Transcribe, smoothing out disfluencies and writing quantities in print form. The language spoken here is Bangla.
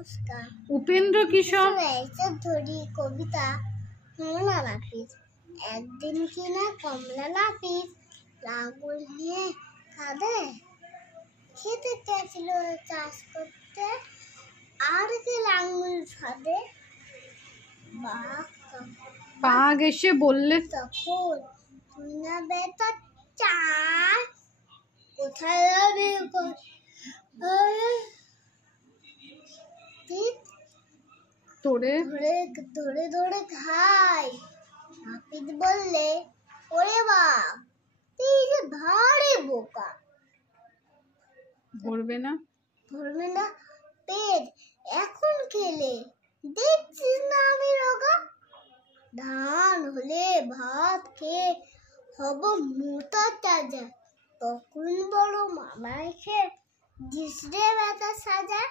নমস্কার। উপেন্দ্র কিশোর ধরি কবিতা কমলা নাপিত। একদিন কিনা কমলা নাপিত লাঙল নিয়ে কাঁদে খেতে গেছিল চাষ করতে, আর কি লাঙল ফাঁদে বাঘ এসে বললে তখন তুই না বেটা চাই কোথায় যাবি তোরে ধরে ধরে খাই। নাপিত বললে ওরে বাপ তুই যে ভারী বোকা, ধরবে না পেট এখন খেলে দেখছিস না আমি রোগা। ধান হলে ভাত খেয়ে হব মোটা তাজা, তখন বড় মামা এসে দিস রে ব্যথা সাজা।